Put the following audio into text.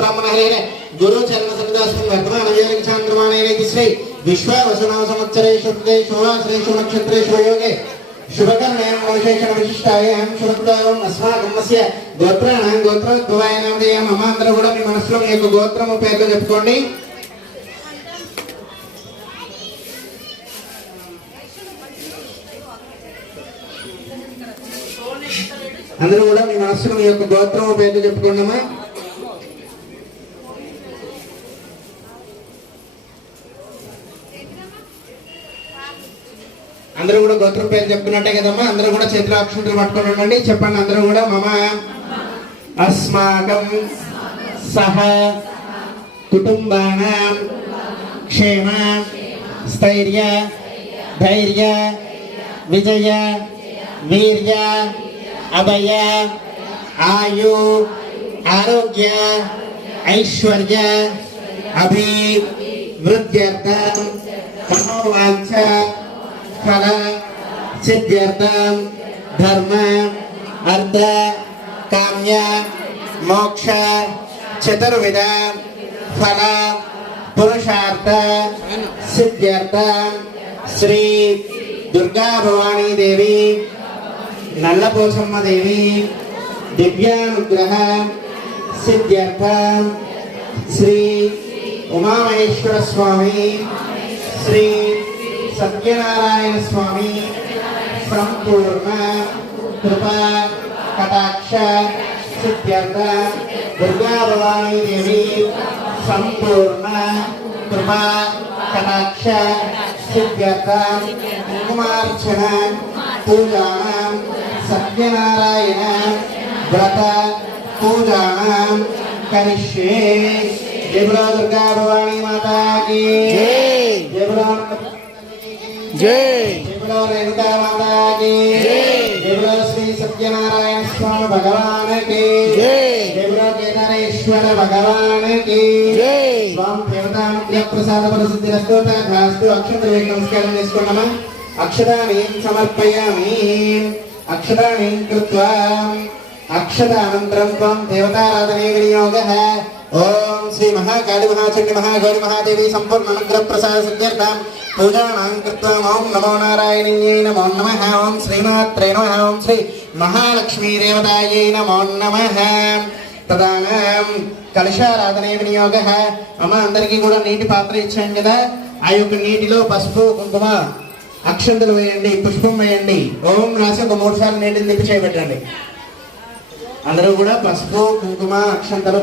ब्राह्मणहरेण गुरु चरण सन्निधास्मिन् वर्तमान अव्यालिचान्द्रमाणेन श्री विश्व वसुनाम संवत्सरेषु श्रेषु नक्षत्रेषु योगे शुभकर्मयां विशेषण विशिष्टायां शुभत्वाम् अस्माकं मस्य गोत्राणां गोत्रोद्भवाय नामधेयं मम అందరూ కూడా మీ మనసులో మీ యొక్క గోత్రము పేర్లు చెప్పుకోండి. అందరూ కూడా మీ మనసులో మీ యొక్క గోత్రము పేర్లు చెప్పుకోండమ్మా. అందరూ కూడా గోత్రం పేరు చెప్పుకున్నట్టే కదమ్మా. అందరూ కూడా చేతిలో అక్షంతలు పట్టుకొని ఉండండి. చెప్పండి అందరూ కూడా. మమ అస్మాకం సహ కుటుంబానాం క్షేమ స్థైర్య ధైర్య విజయ వీర్య అభయ ఆయు ఆరోగ్య ఐశ్వర్య అభివృద్ధ్యర్థం మనోవాంఛ फल सिद्ध्यर्थम धर्म अर्थ काम्य मोक्ष चतुर्विध फल पुरुषार्थ सिद्ध्यर्थम श्री दुर्गा भवानी देवी नल्लपोसम्म देवी दिव्यानुग्रह सिद्ध्यर्थम श्री उमामहेश्वर स्वामी श्री सत्यनारायण स्वामी संपूर्ण कृपा कटाक्ष सिद्ध्यर्थ दुर्गा भवानी देवी संपूर्ण कृपा कटाक्ष सिद्ध्यर्थ कुमार्चन पूजानां सत्यनारायण व्रत पूजानां करिष्ये. जय बोलो दुर्गा भवानी माता की जय. बोलो जय. बोलो रेणुका माता की जय. बोलो श्री सत्यनारायण स्वामी भगवान की जय. बोलो केदारेश्वर भगवान की जय. स्वाम देवतानुग्रह प्रसाद प्रसिद्धिरस्तु. तथास्तु. अक्षराणि नमस्कारं చేసుకోండమ్మా. अक्षराणि समर्पयामि. अक्षराणि कृत्वा अक्षरानन्तरं त्वं देवताराधने विनियोगः. ओम श्री महाकाली महाचंडी महागौरी महादेवी संपूर्ण अनुग्रह प्रसाद सिद्ध्यर्थं पूजानां कृत्वा ओम नमो नारायणाय नमो नमः. ओम श्रीमात्रे नमः. ओम श्री महालक्ष्मी देवतायै नमो नमः. तदानं कलशाराधने विनियोगः. అమ్మ అందరికీ కూడా నీటి పాత్ర ఇచ్చాం కదా. ఆ యొక్క నీటిలో పసుపు కుంకుమ అక్షంతలు వేయండి, పుష్పం వేయండి. ఓం రాసి ఒక 3 సార్లు నీటిని తిప్పి చేయబెట్టండి. అందరూ కూడా పసుపు కుంకుమ అక్షంతలు